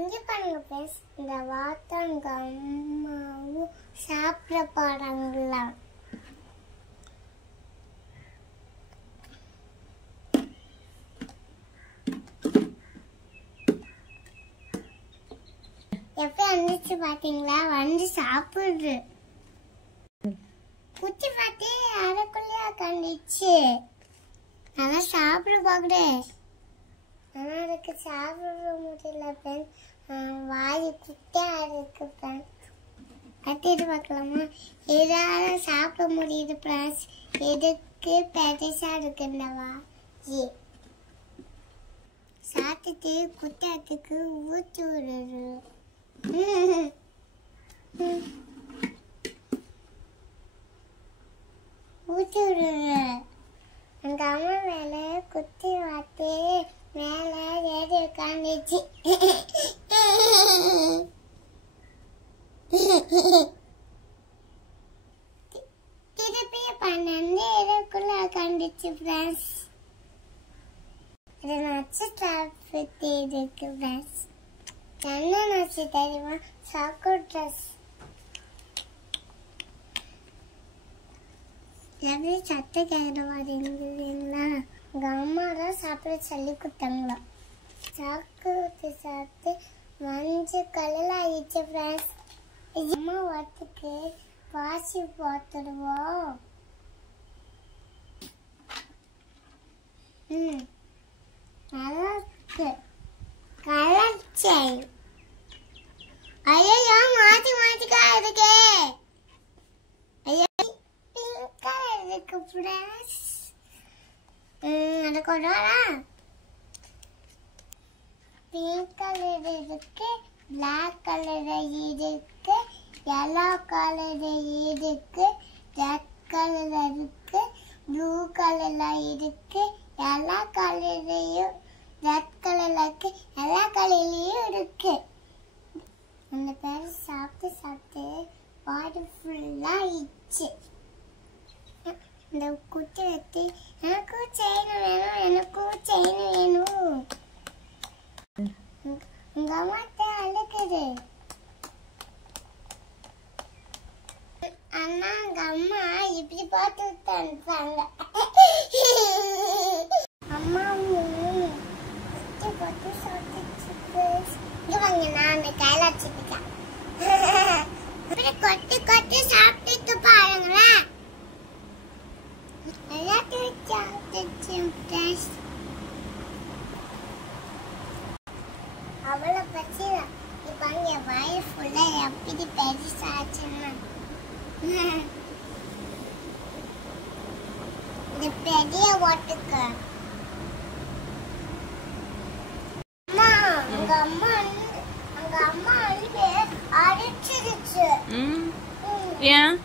இங்க பாருங்க ஃப்ரெண்ட்ஸ், இந்த வாத்தாங்க அம்மாவும் சாப்பிட போறாங்களா. எப்ப வந்துச்சு பாத்தீங்களா? வந்து சாப்பிடுது. குச்சி பார்த்து அரைக்குள்ளையா கண்டிச்சு. அதான் சாப்பிட பாக்குறேன். ஆனா அதுக்கு சாப்பிட முடியல ஃப்ரெண்ட்ஸ். வாய் குட்டியா இருக்கு ஃப்ரெண்ட்ஸ். கட்டிட்டு பார்க்கலாமா? ஏதாவது சாப்பிட முடியுது ஃப்ரெண்ட்ஸ். எதுக்கு பெருசா இருக்கு இந்த வாய். சாப்பிட்டு குட்டியாத்துக்கு ஊற்றி விடுறது. ஊற்றி விடுறது. எங்க அம்மா மேல குத்தி வாத்து மேல ஏறி உட்காந்துச்சு. திருப்பி 12 இடக்குள்ள உட்காந்துச்சு ஃப்ரெண்ட்ஸ். இது நச்சு சாப்பிட்டு இருக்கு ஃப்ரெண்ட்ஸ். என்ன நச்சு தெரியுமா? சாக்கோட்ரஸ். எப்படி சட்டை கேட்குற மாதிரி இருந்ததுங்களா? எங்கள் அம்மா தான் சாப்பிட சொல்லி கொடுத்தாங்களா. சாப்பிட்டு சாப்பிட்டு மஞ்சள் கல்லில் ஆயிடுச்சு ஃப்ரெண்ட்ஸ். அம்மா வாத்துக்கு பாசி பார்த்துடுவோம். நல்லா இருக்கு. கலர்ச்சை. ஐயோ மாற்றி மாற்றிக்கா இருக்கே. ஐயோ பிங்க் கலர் இருக்கு ஃப்ரெண்ட்ஸ். அது கொண்டு வரா. பிங்க் கலர் இருக்கு, பிளாக் கலர் இருக்கு, yellow கலர் இருக்கு, ரெட் கலர் இருக்கு, ப்ளூ கலர்ல இருக்கு, எல்லா கலர்லயும் ரெட் கலர்ல இருக்கு, எல்லா கலர்லயும் இருக்கு. அந்த பேர் சாப்பிட்டு சாப்பிட்டு பாடி ஃபுல்லா ஆயிடுச்சு. இந்த குட்டி வச்சு எனக்கும் செயின் வேணும், எனக்கும் செயின் வேணும். உங்க அம்மாட்ட அழுக்குது. ஆனா எங்க அம்மா இப்படி பார்த்து தந்தாங்க. அம்மாவும் குட்டி பார்த்து சாப்பிட்டு இங்க வாங்க, நான் அந்த கையில வச்சுக்கிட்டேன். கொட்டி கொட்டி சாப்பிட்டு பாருங்களேன். எல்லாத்தையும் சாப்பிட்டு அவ்வளோ பச்சிதான். இப்போ என் வாய் ஃபுல்லா எப்படி பெருசாச்சுன்னா இந்த பெரிய ஓட்டுக்கு அம்மா உங்க அம்மா வந்து அடிச்சிருச்சு. ஏன்?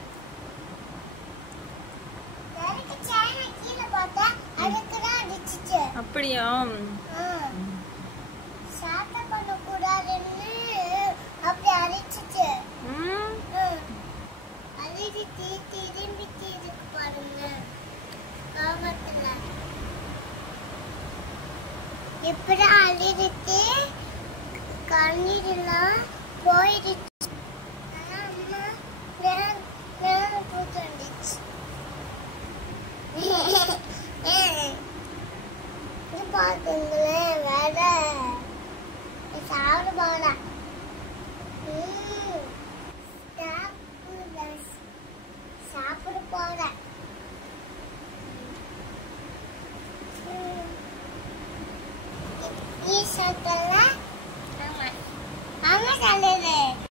கீழே பார்த்தா அதுக்குதான் அடிச்சிச்சு. அப்படியா? சாப்பிட பண்ண கூடாதுன்னு அப்படி அடிச்சிச்சு. அடிச்சு திரும்பி இருக்கு பாருங்க. கோபத்துல எப்படி அடிச்சு கண்ணீர்லாம் போயிடுச்சு. ஆனா அம்மா வேற பூத்து வந்துச்சு. இது பாத்துங்களேன், வேற சாப்பிட போகலாம். சாப்பிட போறேன். சாப்பிடல. ஆமா ஆமா சாப்பிட